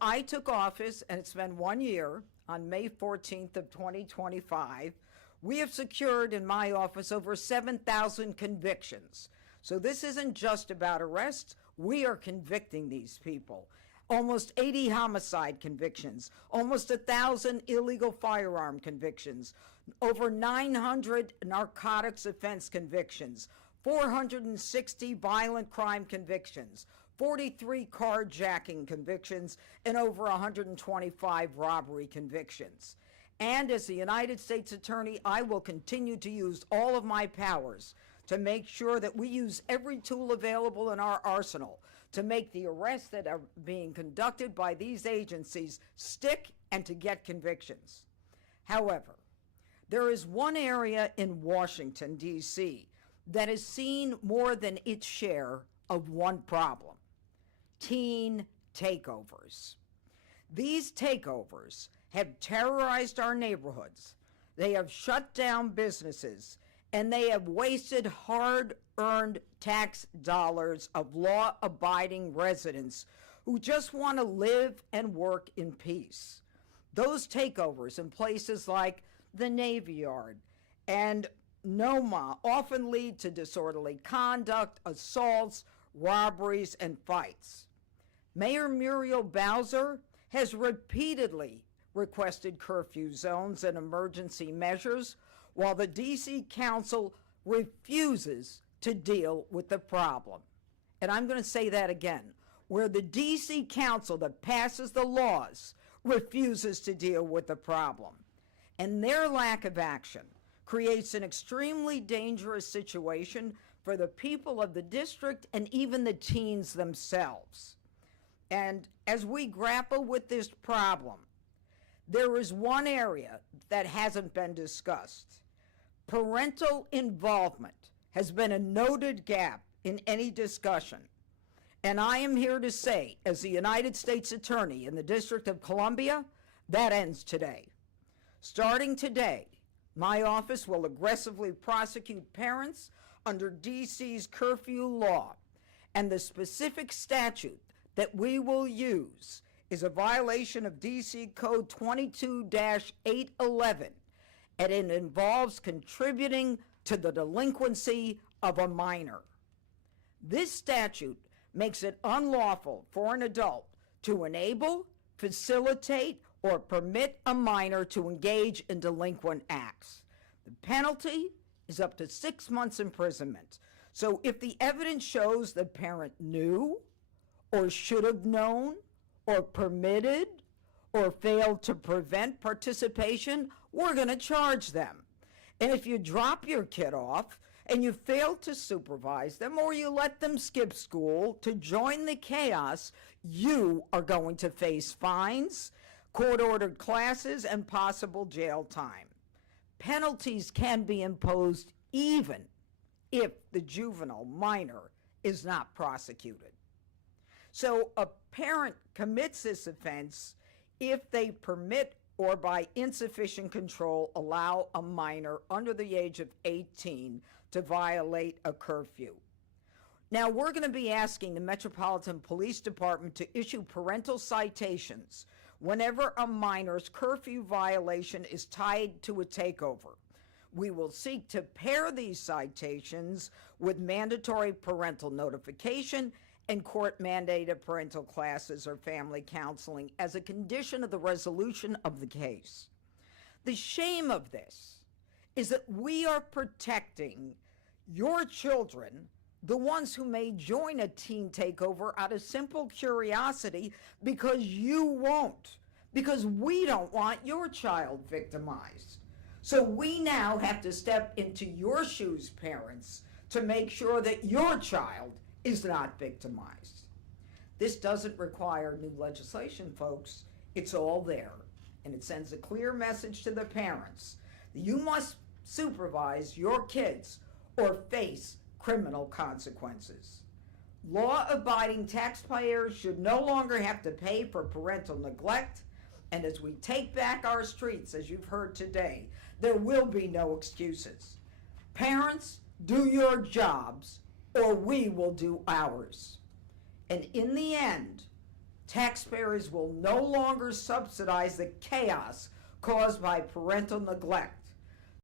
I took office, and it's been 1 year, on May 14th of 2025, we have secured in my office over 7,000 convictions. So this isn't just about arrests. We are convicting these people. Almost 80 homicide convictions, almost 1,000 illegal firearm convictions, over 900 narcotics offense convictions, 460 violent crime convictions, 43 carjacking convictions, and over 125 robbery convictions. And as the United States Attorney, I will continue to use all of my powers to make sure that we use every tool available in our arsenal to make the arrests that are being conducted by these agencies stick and to get convictions. However, there is one area in Washington, D.C. that has seen more than its share of one problem: teen takeovers. These takeovers have terrorized our neighborhoods. They have shut down businesses, and they have wasted hard-earned tax dollars of law-abiding residents who just want to live and work in peace. Those takeovers in places like the Navy Yard and Noma often lead to disorderly conduct, assaults, robberies, and fights. Mayor Muriel Bowser has repeatedly requested curfew zones and emergency measures, while the D.C. Council refuses to deal with the problem. And I'm going to say that again, where the D.C. Council that passes the laws refuses to deal with the problem. And their lack of action creates an extremely dangerous situation for the people of the district and even the teens themselves. And as we grapple with this problem, there is one area that hasn't been discussed. Parental involvement has been a noted gap in any discussion. And I am here to say, as the United States Attorney in the District of Columbia, that ends today. Starting today, my office will aggressively prosecute parents under D.C.'s curfew law, and the specific statute that we will use is a violation of D.C. Code 22-811, and it involves contributing to the delinquency of a minor. This statute makes it unlawful for an adult to enable, facilitate, or permit a minor to engage in delinquent acts. The penalty is up to 6 months imprisonment. So if the evidence shows the parent knew, or should have known, or permitted, or failed to prevent participation, we're going to charge them. And if you drop your kid off and you fail to supervise them, or you let them skip school to join the chaos, you are going to face fines, court-ordered classes, and possible jail time. Penalties can be imposed even if the juvenile minor is not prosecuted. So a parent commits this offense if they permit or by insufficient control allow a minor under the age of 18 to violate a curfew. Now, we're going to be asking the Metropolitan Police Department to issue parental citations whenever a minor's curfew violation is tied to a takeover. We will seek to pair these citations with mandatory parental notification and court-mandated parental classes or family counseling as a condition of the resolution of the case. The shame of this is that we are protecting your children, the ones who may join a teen takeover out of simple curiosity, because you won't, because we don't want your child victimized. So we now have to step into your shoes, parents, to make sure that your child is not victimized. This doesn't require new legislation, folks. It's all there. And it sends a clear message to the parents. You must supervise your kids or face criminal consequences. Law-abiding taxpayers should no longer have to pay for parental neglect. And as we take back our streets, as you've heard today, there will be no excuses. Parents, do your jobs, or we will do ours. And in the end, Taxpayers will no longer subsidize the chaos caused by parental neglect.